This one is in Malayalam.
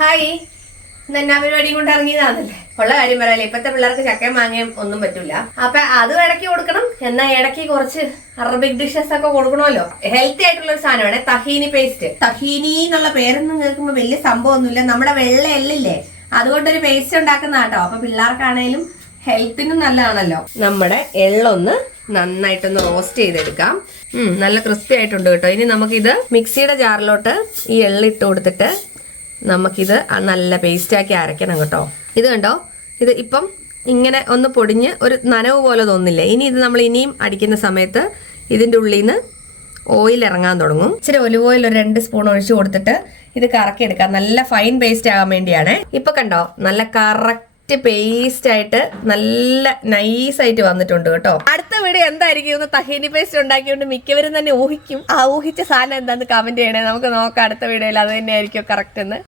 ഹായ്. ഇന്ന് എന്നാ പരിപാടിയും കൊണ്ട് ഇറങ്ങിയതാണല്ലേ? ഉള്ള കാര്യം പറയാല്ലേ ഇപ്പത്തെ പിള്ളേർക്ക് ചക്ക മാങ്ങയും ഒന്നും പറ്റൂല. അപ്പൊ അതും ഇടയ്ക്ക് കൊടുക്കണം എന്നാ ഇടയ്ക്ക് കുറച്ച് അറബിക് ഡിഷസ് ഒക്കെ കൊടുക്കണമല്ലോ. ഹെൽത്തി ആയിട്ടുള്ള ഒരു സാധനമാണ് തഹീനി പേസ്റ്റ് തഹീനി എന്നുള്ള പേരൊന്നും കേൾക്കുമ്പോൾ വലിയ സംഭവമൊന്നുമില്ല. നമ്മുടെ വെള്ള അതുകൊണ്ടൊരു പേസ്റ്റ് ഉണ്ടാക്കുന്ന കേട്ടോ അപ്പൊ പിള്ളേർക്കാണേലും ഹെൽത്തിനും നല്ലതാണല്ലോ. നമ്മുടെ എള്ളൊന്ന് നന്നായിട്ടൊന്ന് റോസ്റ്റ് ചെയ്തെടുക്കാം. ഉം, നല്ല ക്രിസ്പി ആയിട്ടുണ്ട് കേട്ടോ. ഇനി നമുക്കിത് മിക്സിയുടെ ജാറിലോട്ട് ഈ എള്ളിട്ട് കൊടുത്തിട്ട് നമുക്കിത് നല്ല പേസ്റ്റാക്കി അരയ്ക്കണം കേട്ടോ. ഇത് കണ്ടോ? ഇത് ഇപ്പം ഇങ്ങനെ ഒന്ന് പൊടിഞ്ഞ് ഒരു നനവ് പോലെ തോന്നില്ലേ? ഇനി ഇത് നമ്മൾ ഇനിയും അടിക്കുന്ന സമയത്ത് ഇതിന്റെ ഉള്ളിൽ നിന്ന് ഓയിൽ ഇറങ്ങാൻ തുടങ്ങും. ഇച്ചിരി ഒലിവ് ഓയിൽ ഒരു രണ്ട് സ്പൂൺ ഒഴിച്ചു കൊടുത്തിട്ട് ഇത് കറക്കി എടുക്കാം നല്ല ഫൈൻ പേസ്റ്റ് ആകാൻ വേണ്ടിയാണ്. ഇപ്പൊ കണ്ടോ? നല്ല കറക്റ്റ് പേസ്റ്റ് ആയിട്ട് നല്ല നൈസ് ആയിട്ട് വന്നിട്ടുണ്ട് കേട്ടോ. അടുത്ത വീഡിയോ എന്തായിരിക്കും? ഒന്ന് തഹീനി പേസ്റ്റ് ഉണ്ടാക്കിയോണ്ട് മിക്കവരും തന്നെ ഊഹിക്കും. ആ ഊഹിച്ച സാധനം എന്താന്ന് കമന്റ് ചെയ്യണേ. നമുക്ക് നോക്കാം അടുത്ത വീഡിയോയിൽ അത് തന്നെയായിരിക്കും കറക്റ്റ് എന്ന്.